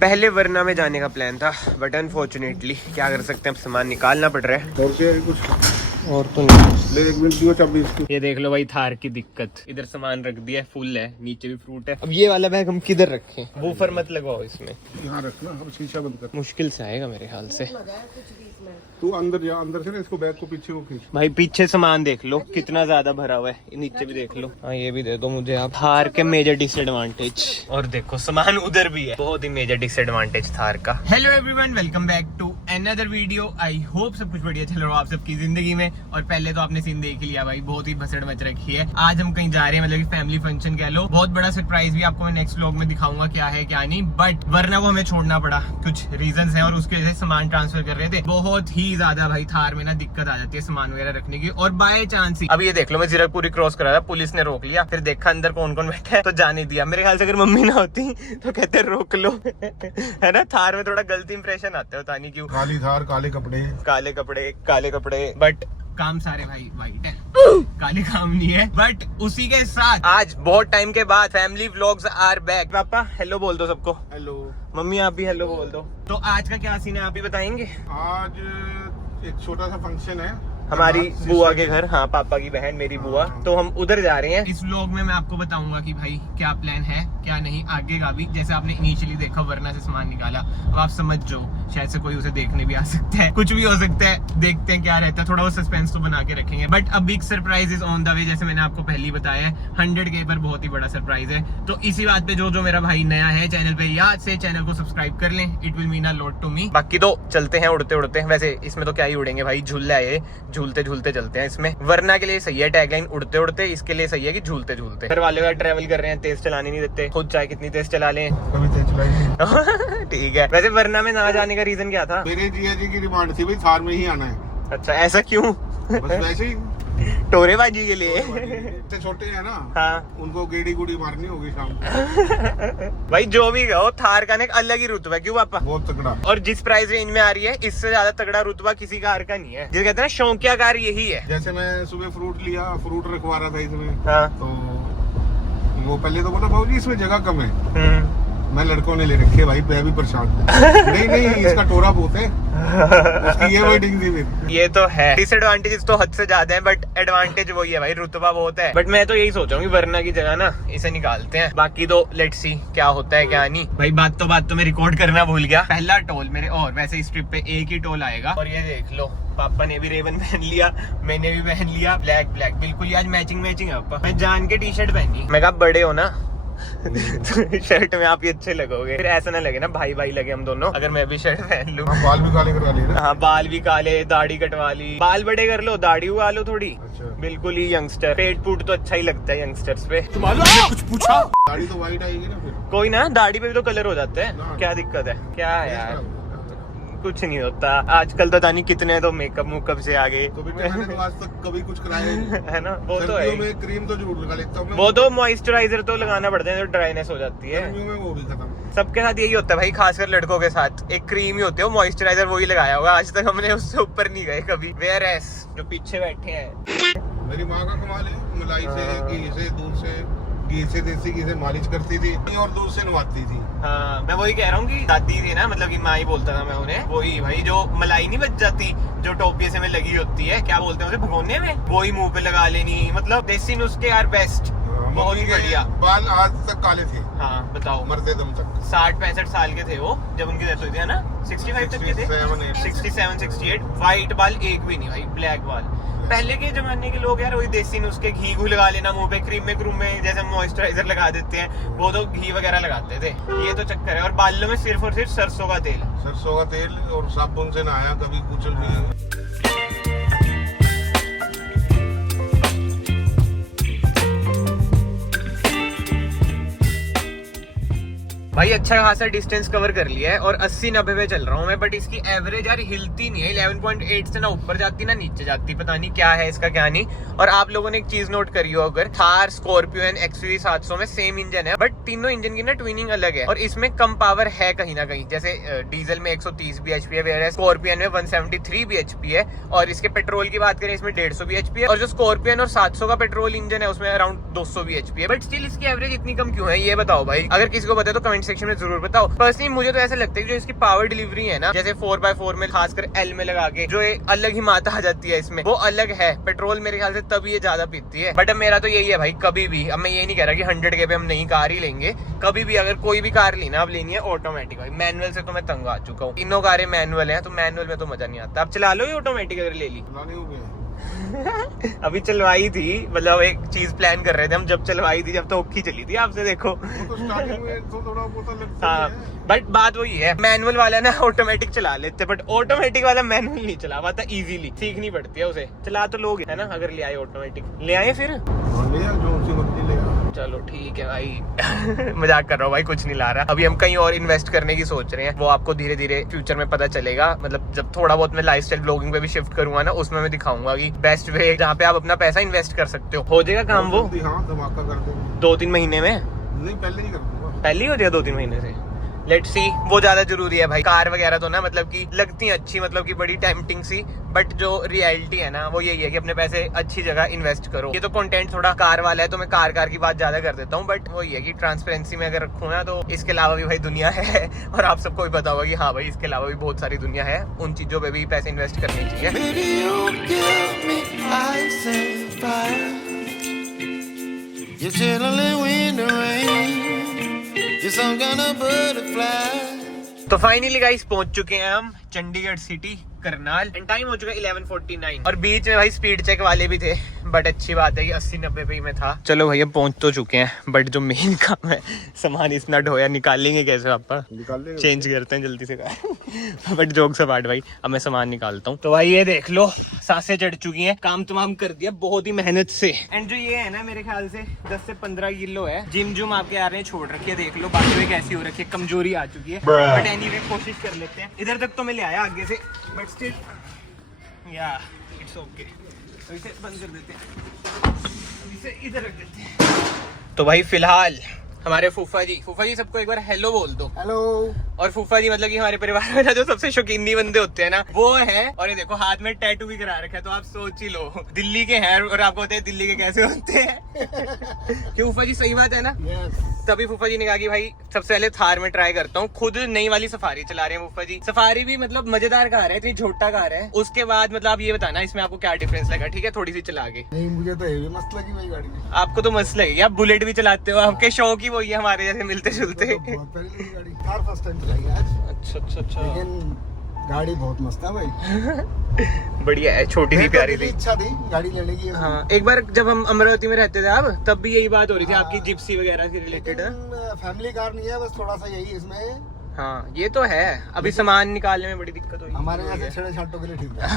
पहले वरना में जाने का प्लान था, बट अनफॉर्चुनेटली क्या कर सकते हैं, अब सामान निकालना पड़ रहा है। और क्या है कुछ और तो नहीं। ले 1 मिनट दियो चाबी इसकी। ये देख लो भाई थार की दिक्कत, इधर सामान रख दिया है, फुल है, नीचे भी फ्रूट है। अब ये वाला बैग हम किधर रखें? वूफर मत लगवाओ इसमें, यहाँ रखना, अब शीशा बंद कर। मुश्किल से आएगा मेरे ख्याल से। तू अंदर जा, अंदर से ना इसको बैग को पीछे को खींच। भाई पीछे सामान देख लो कितना ज्यादा भरा हुआ है, नीचे भी देख लो। हाँ ये भी दे दो मुझे आप। थार के मेजर डिसएडवांटेज, और देखो सामान उधर भी है, बहुत ही मेजर डिसएडवांटेज थार का। Hello everyone, welcome back to another video. I hope सब कुछ बढ़िया चल रहा हो आप सबकी जिंदगी में। और पहले तो आपने सीन देख लिया भाई, बहुत ही भसड़ मच रखी है। आज हम कहीं जा रहे हैं, मतलब कि फैमिली फंक्शन कह लो। बहुत बड़ा सरप्राइज भी आपको मैं नेक्स्ट व्लॉग में दिखाऊंगा क्या है क्या नहीं, बट वरना वो हमें छोड़ना पड़ा, कुछ रीजंस हैं और उसकी वजह से सामान ट्रांसफर कर रहे थे। बहुत ही ज्यादा भाई थार में ना दिक्कत आ जाती है सामान वगैरह रखने की। और बाय चांस ही अब ये देख लो, मैं जीरकपुरी क्रॉस करा था, पुलिस ने रोक लिया, फिर देखा अंदर कौन कौन बैठा है तो जाने दिया। मेरे ख्याल से अगर मम्मी ना होती तो कहते रोक लो है ना। थार में थोड़ा गलत इंप्रेशन आता है, पता नहीं क्यों। काली थार, काले कपड़े, काले कपड़े, काले कपड़े, बट काम सारे भाई वाइट है, काले काम नहीं है। बट उसी के साथ आज बहुत टाइम के बाद फैमिली व्लॉग्स आर बैक। पापा हेलो बोल दो सबको। हेलो। मम्मी आप भी हेलो बोल दो। तो आज का क्या सीन है आप ही बताएंगे? आज एक छोटा सा फंक्शन है हमारी बुआ के घर, हाँ पापा की बहन मेरी बुआ, तो हम उधर जा रहे हैं। इस व्लॉग में मैं आपको बताऊंगा कि भाई क्या प्लान है क्या नहीं, आगे का भी। जैसे आपने इनिशियली देखा वरना से सामान निकाला, अब आप समझ जाओ, शायद से कोई उसे देखने भी आ सकता है, कुछ भी हो सकता है, देखते हैं क्या रहता है। थोड़ा वो सस्पेंस तो बना के रखेंगे, but a big surprise is on the way. जैसे मैंने आपको पहले ही बताया है, 100K पर बहुत ही बड़ा सरप्राइज है। तो इसी बात पे जो मेरा भाई नया है चैनल पे, याद से चैनल को सब्सक्राइब कर लें, it will mean a lot to me. बाकी तो चलते हैं उड़ते उड़ते। वैसे इसमें तो क्या ही उड़ेंगे भाई, झूला है ये, झूलते झूलते चलते हैं इसमें। वरना के लिए सही है टैगलाइन उड़ते उड़ते, इसके लिए सही है कि झूलते झूलते। घर वाले का ट्रैवल कर रहे हैं, तेज चलाने नहीं देते, खुद चाहे कितनी तेज चला लें कभी तेज चलाई ठीक है। वैसे वरना में ना जाने का रीजन क्या था? मेरे जिया जी की डिमांड थी भाई थार में ही आना है। अच्छा ऐसा क्यों? बस वैसे ही टोरेबाजी के लिए इतने छोटे हैं ना, हाँ उनको गेड़ी गुड़ी मारनी होगी शाम को। भाई जो भी हो, थार का एक अलग ही रुतबा है। क्यों पापा? बहुत तगड़ा। और जिस प्राइस रेंज में आ रही है, इससे ज्यादा तगड़ा रुतबा किसी कार का नहीं है। जिसे कहते हैं ना शौकिया कार, यही है। जैसे मैं सुबह फ्रूट लिया, फ्रूट रखवा रहा था इसमें, हाँ। तो वो पहले तो बोला भाजी इसमें जगह कम है। मैं लड़कों ने ले रखी है भाई, मैं भी परेशान नहीं इसका टोरा बहुत है, उसकी ये वर्डिंग थी मेरी। ये तो है, डिसएडवांटेजेस तो हद से ज्यादा है, बट एडवांटेज वही है भाई, रुतबा बहुत है। बट मैं तो यही सोच रहा हूँ कि वरना की जगह ना इसे निकालते हैं। बाकी तो लेट्स सी क्या होता है क्या नहीं। भाई बात तो मैं रिकॉर्ड करना भूल गया। पहला टोल मेरे, और वैसे इस ट्रिप पे एक ही टोल आएगा। और ये देख लो, पापा ने भी रेवन पहन लिया, मैंने भी पहन लिया ब्लैक ब्लैक, बिल्कुल आज मैचिंग मैचिंग है। पापा मैं जान के टी शर्ट पहनी, मैं कहा बड़े हो ना शर्ट में आप ही अच्छे लगोगे, फिर ऐसा ना लगे ना भाई भाई लगे हम दोनों अगर मैं भी शर्ट पहन लूं। बाल भी काले करवा लिए। हाँ बाल भी काले, दाढ़ी कटवा ली, बाल बड़े कर लो, दाढ़ी उगा लो थोड़ी। अच्छा। बिल्कुल ही यंगस्टर, पेट पूट तो अच्छा ही लगता है यंगस्टर्स पे। कुछ पूछा? दाढ़ी तो वाइट आएगी ना फिर। कोई ना, दाढ़ी पे भी तो कलर हो जाता है, ना। क्या दिक्कत है? क्या है यार, कुछ नहीं होता। आजकल तो जानी कितने तो मेकअप मुकअप से आ गए। तो बेटा मैंने तो आज तक कभी कुछ कराया नहीं है ना, वो तो है। सर्दियों में क्रीम तो जरूर लगा लेता हूँ मैं। वो तो मॉइस्चराइजर तो लगाना पड़ता है, तो ड्राइनेस हो जाती है। गर्मियों में वो भी खत्म। सबके साथ यही होता है भाई, खासकर लड़कों के साथ। एक क्रीम ही होती है, वो मॉइस्चराइजर वही लगाया होगा, आज तक हमने उससे ऊपर नहीं गए कभी। वेयर एस जो पीछे बैठे हैं, मेरी माँ का कमाल है, मलाई से, घी से, दूध से, घी से, देसी घी से मालिश करती थी और दूध से नवाती थी। हाँ मैं वही कह रहा हूँ कि दादी थी ना, मतलब कि माँ ही बोलता था मैं उन्हें, वही भाई जो मलाई नहीं बच जाती, जो टोपिये से में लगी होती है, क्या बोलते हैं उसे, भगोने में, वही मुंह पे लगा लेनी। मतलब देसी नुस्खे यार बेस्ट, बहुत ही बढ़िया। बाल आज तक काले थे। हाँ बताओ, मरते दम तक। 60-65 साल के थे वो जब उनकी डेथ हुई थी, है ना? 65 तक के थे, 67-68। व्हाइट बाल एक भी नहीं भाई, ब्लैक बाल। पहले के जमाने के लोग यार वही देसी नुस्खे, घी घू लगा लेना मुंह पे, क्रीम में जैसे मॉइस्चराइजर लगा देते हैं, वो तो घी वगैरह लगाते थे। ये तो चक्कर है। और बालों में सिर्फ और सिर्फ सरसों का तेल, सरसों का तेल, और साबुन से नहाया कभी कुछ नहीं। भाई अच्छा खासा डिस्टेंस कवर कर लिया है और 80-90 पे चल रहा हूँ मैं, बट इसकी एवरेज यार हिलती नहीं है। 11.8 से ना ऊपर जाती ना नीचे जाती, पता नहीं क्या है इसका क्या नहीं। और आप लोगों ने एक चीज नोट करी हो, अगर थार, स्कॉर्पियो एंड XUV 700 में सेम इंजन है, बट तीनों इंजन की ना ट्विनिंग अलग है और इसमें कम पावर है कहीं ना कहीं। जैसे डीजल में 130 bhp है, वेयर स्कॉर्पियन में 173 bhp है, और इसके पेट्रोल की बात करें इसमें 150 bhp है, और जो स्कॉर्पियन और 700 का पेट्रोल इंजन है उसमें अराउंड 200 bhp है। बट स्टिल इसकी एवरेज इतनी कम क्यों है, ये बताओ भाई। अगर किसी को पता है तो कमेंट सेक्शन में जरूर बताओ। पर्सनली मुझे तो ऐसा लगता है कि जो इसकी पावर डिलीवरी है ना, जैसे 4x4 में खासकर L में लगा के जो एक अलग ही मात्रा आ जाती है इसमें, वो अलग है। पेट्रोल मेरे ख्याल से तभी ये ज्यादा पीती है। बट अब मेरा तो यही है भाई, कभी भी, अब मैं ये नहीं कह रहा कि 100K पे हम नई कार ही लेंगे, कभी भी अगर कोई भी कार लेना, अब लेनी है ऑटोमेटिक। भाई मैनुअल से तो मैं तंग आ चुका हूँ, तीनों कारें मैनुअल है, तो मैनुअल में तो मजा नहीं आता। अब चला लो ये ऑटोमेटिक अगर ले ली। अभी चलवाई थी, मतलब एक चीज प्लान कर रहे थे हम, जब चलवाई थी जब तो ओखी चली थी, आपसे देखो। वो तो स्टार्टिंग में तो थोड़ा बहुत लगता हाँ, है। बट बात वही है, मैनुअल वाला ना ऑटोमेटिक चला लेते, बट ऑटोमेटिक वाला मैनुअल नहीं चला पाता इजीली, सीखनी पड़ती है उसे। चला तो लोग है ना, अगर ले आए ऑटोमेटिक, ले आए फिर चलो ठीक है भाई। मजाक कर रहा हूँ भाई, कुछ नहीं ला रहा। अभी हम कहीं और इन्वेस्ट करने की सोच रहे हैं, वो आपको धीरे धीरे फ्यूचर में पता चलेगा। मतलब जब थोड़ा बहुत मैं लाइफस्टाइल ब्लॉगिंग पे भी शिफ्ट करूंगा ना, उसमें मैं दिखाऊंगा कि बेस्ट वे जहाँ पे आप अपना पैसा इन्वेस्ट कर सकते हो जाएगा काम वो। हाँ, धमाका कर देंगे 2-3 महीने में। नहीं, पहले ही कर दूंगा। पहले ही हो जाएगा 2-3 महीने से। लेट्स सी, वो ज्यादा जरूरी है भाई। कार वगैरह तो ना मतलब कि लगती है अच्छी, मतलब कि बड़ी टेम्पटिंग सी, बट जो रियलिटी है ना वो यही है कि अपने पैसे अच्छी जगह इन्वेस्ट करो। ये तो कंटेंट थोड़ा कार वाला है, तो मैं कार की बात ज्यादा कर देता हूँ, बट वही है कि ट्रांसपेरेंसी में अगर रखूँ ना, तो इसके अलावा भी भाई दुनिया है। और आप सबको भी पता होगा कि हाँ भाई, इसके अलावा भी बहुत सारी दुनिया है, उन चीजों पे भी पैसे इन्वेस्ट करने चाहिए। तो फाइनली गाइस पहुंच चुके हैं हम Chandigarh city Karnal, and time हो चुका है 11:49। और बीच में भाई स्पीड चेक वाले भी थे, बट अच्छी बात है कि 80-90 पे ही में था। चलो भैया पहुंच तो चुके हैं, बट जो मेन काम है, सामान इतना ढोया, निकालेंगे कैसे पापा? चेंज करते हैं जल्दी से बट जोक से पार्ट भाई, अब मैं सामान निकालता हूँ। तो भाई ये देख लो, सांसें चढ़ चुकी हैं, काम तमाम कर दिया बहुत ही मेहनत से। एंड जो ये है ना, मेरे ख्याल से 10 से 15 किलो है। जिम आपके आ रहे हैं छोड़ रखी है, देख लो बाकी कैसी हो रखी है, कमजोरी आ चुकी है। बट एनीवे कोशिश कर लेते हैं। इधर तक तो मैं ले आया आगे से, बट स्टिल या इट्स ओके। तो इसे बंद कर देते हैं, इसे इधर रख देते हैं। तो भाई फिलहाल हमारे फूफा जी सबको एक बार हेलो बोल दो। हेलो। और फूफा जी मतलब कि हमारे परिवार में ना जो सबसे शौकीनी बंदे होते हैं ना, वो है। और ये देखो हाथ में टैटू भी करा रखा है, तो आप सोच ही लो दिल्ली के हैं, और आपको होते हैं दिल्ली के कैसे होते हैं। क्यों फूफा जी, सही बात है ना? तभी फूफा जी ने कहा कि भाई सबसे पहले थार में ट्राई करता हूँ। खुद नई वाली सफारी चला रहे हैं फूफा जी। सफारी भी मतलब मजेदार कार है, इतनी छोटा कार है। उसके बाद मतलब आप ये बताना इसमें आपको क्या डिफरेंस लगा, ठीक है? थोड़ी सी चला के। नहीं, मुझे तो ये भी मस्त लगी भाई गाड़ी। आपको तो मस्त लगेगी, आप बुलेट भी चलाते हो, आपके शौक ही वही है हमारे जैसे मिलते जुलते। बहुत पहले की गाड़ी, कार फर्स्ट टाइम चलाई आज। अच्छा। लेकिन गाड़ी बहुत मस्त है भाई। बढ़िया है, छोटी सी प्यारी थी। इच्छा थी गाड़ी लेने की। हाँ, एक बार जब हम अमरावती में रहते थे अब, तब भी यही बात हो रही थी आपकी जिप्सी वगैरह से रिलेटेड। फैमिली कार नहीं है, बस थोड़ा सा यही इसमें। हाँ ये तो है, अभी सामान निकालने में बड़ी दिक्कत हुई हमारे यहाँ से छड़े छाटों के लिए ठीक है।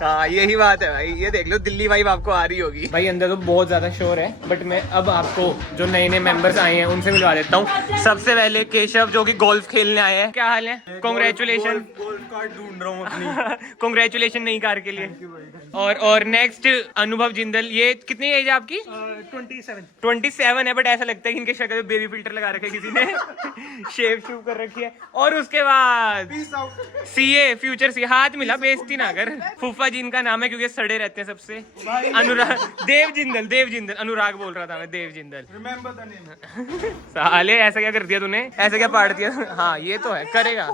हाँ यही बात है भाई, ये देख लो दिल्ली वाइब आपको आ रही होगी। भाई अंदर तो बहुत ज्यादा शोर है, बट मैं अब आपको जो नए नए मेंबर्स आए हैं उनसे मिलवा देता हूँ। सबसे पहले केशव जो कि गोल्फ खेलने आए हैं। क्या हाल है? कांग्रेचुलेशन। गोल्फ कार्ड ढूंढ रहा हूँ अपनी। कांग्रेचुलेशन नई कार के लिए। और नेक्स्ट अनुभव जिंदल। ये कितनी एज है आपकी? 27 है, बट ऐसा लगता है कि इनके शक्ल में बेबी फिल्टर लगा रखे किसी ने। शेव कर रखी है। और उसके बाद सीए, फ्यूचर सीए। हाथ मिला, बेइज्जती ना कर। फूफा जी इनका नाम है क्योंकि सड़े रहते हैं सबसे। अनुराग देव जिंदल। अनुराग बोल रहा था मैं, Dev Jindal. Remember the name. साले ऐसा क्या कर दिया तूने, ऐसा क्या पाड़ दिया? हाँ ये तो है, करेगा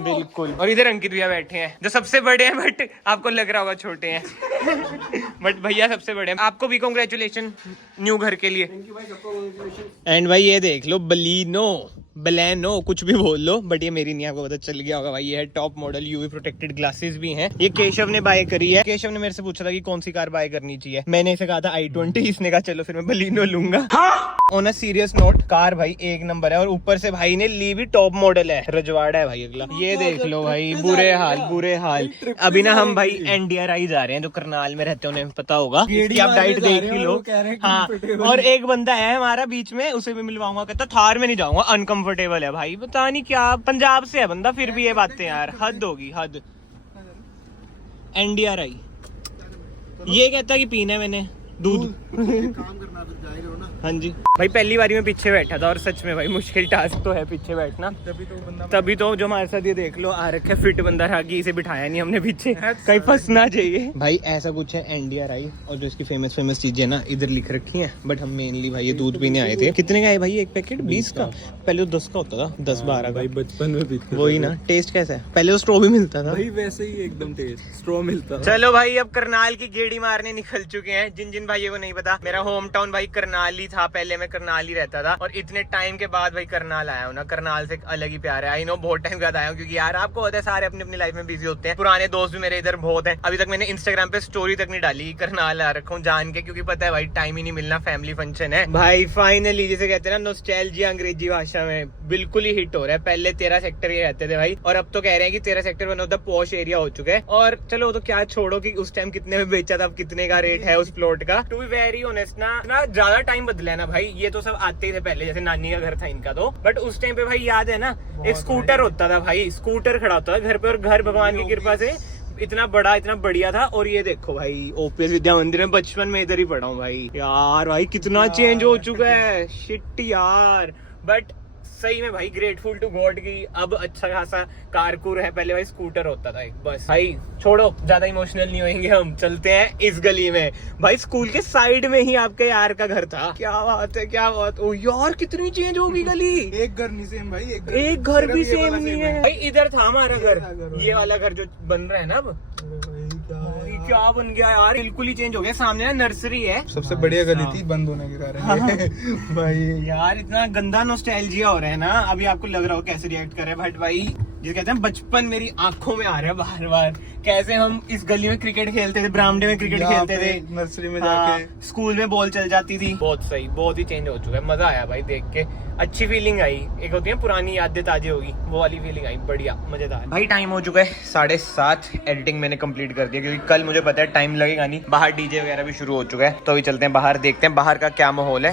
बिल्कुल। और इधर अंकित भैया बैठे हैं जो सबसे बड़े हैं, बट आपको लग रहा होगा छोटे हैं। बट भैया सबसे बड़े हैं। आपको भी कांग्रेचुलेशन न्यू घर के लिए। एंड भाई ये देख लो, बलेनो कुछ भी बोल लो, बट ये मेरी नहीं, आपको पता चल गया होगा भाई। ये है top model, UV protected glasses भी हैं। ये केशव ने बाय करी है। केशव ने मेरे से पूछा था कि कौन सी कार बाय करनी चाहिए, मैंने इसे कहा था i20। इसने कहा चलो फिर मैं बलिनो लूंगा। On a serious note, car भाई एक नंबर है, और ऊपर से भाई ने ली भी टॉप मॉडल है, रजवाड़ा है भाई अगला। ये देख लो भाई, बुरे हाल। अभी ना हम भाई NDRI जा रहे हैं, जो करनाल में रहते हैं उन्हें पता होगा। आप डाइट देख ही लो। हाँ, और एक बंदा है हमारा बीच में, उसे भी मिलवाऊंगा, कहता थार में नहीं जाऊंगा, अनकंफर्टेबल है भाई। पता नहीं क्या, पंजाब से है बंदा, फिर भी ये बातें यार, हद होगी हद। NDRI ये कहता कि पीना है मैंने दूध। काम करना फिर जा ही रहे हो ना। हाँ जी भाई, पहली बारी में पीछे बैठा था और सच में भाई मुश्किल टास्क तो है पीछे बैठना। तभी तो जो हमारे साथ ये देख लो आ रखे फिट बंदा रहा कि इसे बिठाया नहीं हमने पीछे, कहीं फंसना चाहिए भाई। ऐसा कुछ है NDRI और जो इसकी फेमस चीजें ना इधर लिख रखी हैं, बट हम मेनली भाई ये दूध पीने आए थे। कितने का है भाई एक पैकेट? 20 का। पहले तो 10 का होता था, 10-12 का बचपन में पीते वही ना। टेस्ट कैसा है? पहले तो स्ट्रॉ भी मिलता था भाई, वैसे ही एकदम टेस्ट स्ट्रॉ मिलता था। चलो भाई अब करनाल की गेड़ी मारने निकल चुके हैं। जिन जिन भाइयों को नहीं पता, मेरा होम टाउन भाई करनाल ही था, पहले मैं करनाल ही रहता था और इतने टाइम के बाद भाई करनाल आया हूँ ना। करनाल से एक अलग ही प्यार है। आई नो बहुत टाइम बाद आया हूँ, क्योंकि यार आपको होता है सारे अपनी अपनी लाइफ में बिजी होते हैं। पुराने दोस्त भी मेरे इधर बहुत हैं। अभी तक मैंने इंस्टाग्राम पे स्टोरी तक नहीं डाली करनाल आ रखा हूँ जान के, क्योंकि पता है भाई टाइम ही नहीं मिलना, फैमिली फंक्शन है भाई। फाइनली जिसे कहते हैं ना नॉस्टैल्जिया अंग्रेजी भाषा में, बिल्कुल ही हिट हो रहा है। पहले 13 सेक्टर ये रहते थे भाई, और अब तो कह रहे हैं कि 13 sector one of the posh area हो चुका है। और चलो तो क्या छोड़ो कि उस टाइम कितने में बेचा था, अब कितने का रेट है उस प्लॉट का। टू बी वेरी ऑनेस्ट ना, इतना ज्यादा टाइम बदला है ना भाई। ये तो सब आते ही थे पहले, जैसे नानी का घर था इनका तो, बट उस टाइम पे भाई याद है ना, एक स्कूटर होता था भाई, स्कूटर खड़ा होता था घर पे, और घर भगवान की कृपा से इतना बड़ा इतना बढ़िया था। और ये देखो भाई ओपीएस विद्या मंदिर में बचपन में इधर ही पढ़ा हूँ भाई। यार भाई कितना चेंज हो चुका है, शिट यार। बट सही में भाई ग्रेटफुल टू गॉड की अब अच्छा खासा कारकूर है। पहले भाई स्कूटर होता था एक बस। भाई छोड़ो, ज्यादा इमोशनल नहीं होंगे हम, चलते हैं इस गली में। भाई स्कूल के साइड में ही आपके यार का घर था। क्या बात है, क्या बात। ओ यार कितनी चेंज होगी गली। एक घर नहीं सेम भाई, एक घर भी सेम नहीं है भाई। इधर था हमारा घर, ये वाला घर जो बन रहा है ना अब, क्या बन गया यार, बिल्कुल ही चेंज हो गया। सामने ना नर्सरी है, सबसे बढ़िया गली थी बंद होने के कारण। भाई यार इतना गंदा नॉस्टैल्जिया हो रहा है ना। अभी आपको लग रहा हो कैसे रिएक्ट कर रहे हैं, बट भाई जिसे कहते हैं बचपन मेरी आंखों में आ रहा है बार बार। कैसे हम इस गली में क्रिकेट खेलते थे, बरामदे में क्रिकेट खेलते थे, नर्सरी में जाके स्कूल में बॉल चल जाती थी। बहुत सही, बहुत ही चेंज हो चुका है। मजा आया भाई देख के, अच्छी फीलिंग आई। एक होती है पुरानी यादें ताजी होगी, वो वाली फीलिंग आई, बढ़िया मजेदार। भाई टाइम हो चुका है 7:30। एडिटिंग मैंने कंप्लीट कर दिया, क्योंकि कल मुझे पता है टाइम लगेगा नहीं। बाहर डीजे वगैरह भी शुरू हो चुका है, तो अभी चलते हैं बाहर, देखते हैं बाहर का क्या माहौल है।